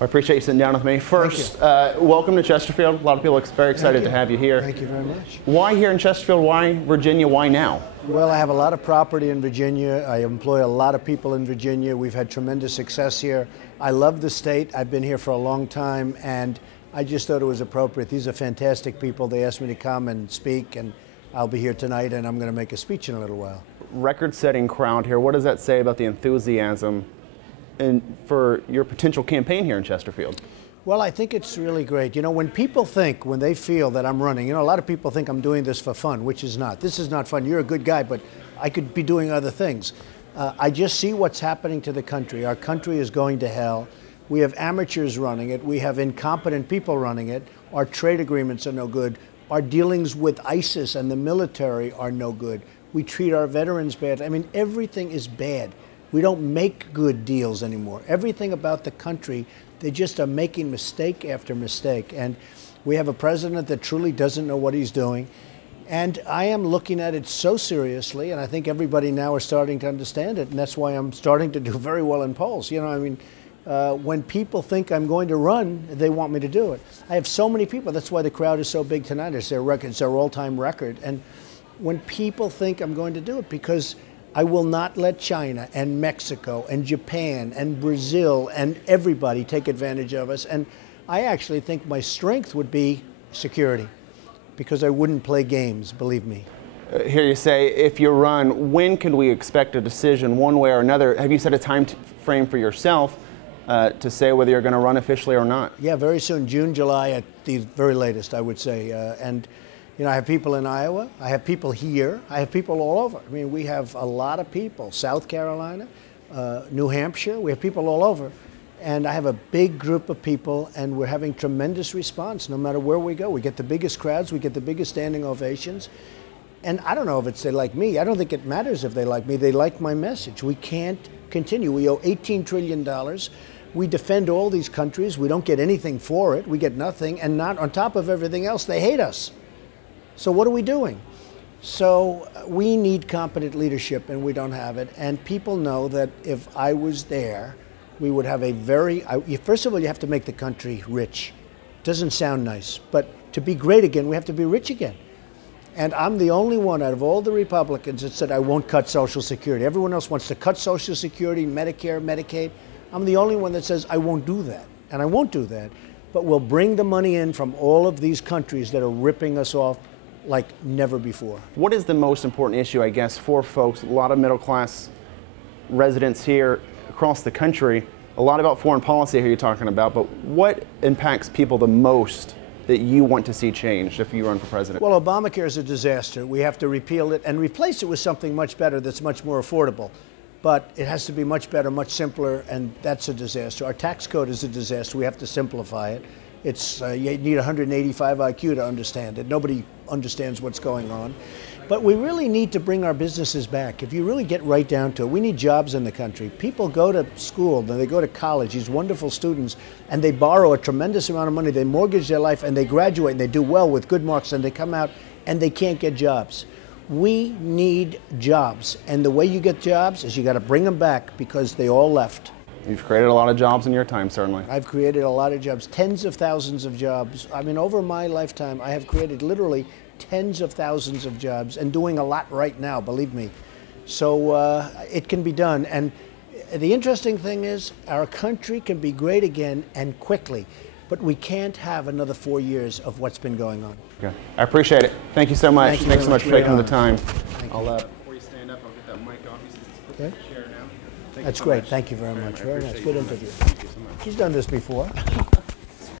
I appreciate you sitting down with me. First, welcome to Chesterfield. A lot of people are very excited to have you here. Thank you very much. Why here in Chesterfield? Why Virginia? Why now? Well, I have a lot of property in Virginia. I employ a lot of people in Virginia. We've had tremendous success here. I love the state. I've been here for a long time, and I just thought it was appropriate. These are fantastic people. They asked me to come and speak, and I'll be here tonight, and I'm going to make a speech in a little while. Record-setting crowd here. What does that say about the enthusiasm and for your potential campaign here in Chesterfield? Well, I think it's really great. You know, when people think, when they feel that I'm running, you know, a lot of people think I'm doing this for fun, which is not. This is not fun. You're a good guy, but I could be doing other things. I just see what's happening to the country. Our country is going to hell. We have amateurs running it. We have incompetent people running it. Our trade agreements are no good. Our dealings with ISIS and the military are no good. We treat our veterans bad. I mean, everything is bad. We don't make good deals anymore. Everything about the country, they just are making mistake after mistake. And we have a president that truly doesn't know what he's doing. And I am looking at it so seriously, and I think everybody now is starting to understand it. And that's why I'm starting to do very well in polls. You know, I mean, when people think I'm going to run, they want me to do it. I have so many people. That's why the crowd is so big tonight. It's their record. It's their all-time record. And when people think I'm going to do it, because I will not let China and Mexico and Japan and Brazil and everybody take advantage of us. And I actually think my strength would be security, because I wouldn't play games, believe me. Here you say, if you run, when can we expect a decision one way or another? Have you set a time frame for yourself to say whether you're going to run officially or not? Yeah, very soon, June, July at the very latest, I would say. You know, I have people in Iowa, I have people here, I have people all over. I mean, we have a lot of people, South Carolina, New Hampshire, we have people all over. And I have a big group of people, and we're having tremendous response no matter where we go. We get the biggest crowds, we get the biggest standing ovations. And I don't know if it's they like me. I don't think it matters if they like me. They like my message. We can't continue. We owe $18 trillion. We defend all these countries. We don't get anything for it. We get nothing. And not on top of everything else, they hate us. So what are we doing? So we need competent leadership, and we don't have it. And people know that if I was there, we would have a first of all, you have to make the country rich. Doesn't sound nice, but to be great again, we have to be rich again. And I'm the only one out of all the Republicans that said I won't cut Social Security. Everyone else wants to cut Social Security, Medicare, Medicaid. I'm the only one that says I won't do that, and I won't do that. But we'll bring the money in from all of these countries that are ripping us off like never before. What is the most important issue, I guess, for folks, a lot of middle-class residents here across the country, a lot about foreign policy here you're talking about, but what impacts people the most that you want to see changed if you run for president? Well, Obamacare is a disaster. We have to repeal it and replace it with something much better that's much more affordable. But it has to be much better, much simpler, and that's a disaster. Our tax code is a disaster. We have to simplify it. It's you need 185 IQ to understand it. Nobody understands what's going on. But we really need to bring our businesses back. If you really get right down to it, we need jobs in the country. People go to school, then they go to college, these wonderful students, and they borrow a tremendous amount of money. They mortgage their life, and they graduate, and they do well with good marks, and they come out, and they can't get jobs. We need jobs, and the way you get jobs is you got to bring them back, because they all left. You've created a lot of jobs in your time, certainly. I've created a lot of jobs, tens of thousands of jobs. I mean, over my lifetime, I have created literally tens of thousands of jobs, and doing a lot right now, believe me. So it can be done. And the interesting thing is, our country can be great again, and quickly. But we can't have another 4 years of what's been going on. Okay. I appreciate it. Thank you so much. Thanks so much for taking the time. Before you stand up, I'll get that mic off. Okay. Chair now. That's great. Thank you very much. Very nice. Good interview. Thank you so much. He's done this before.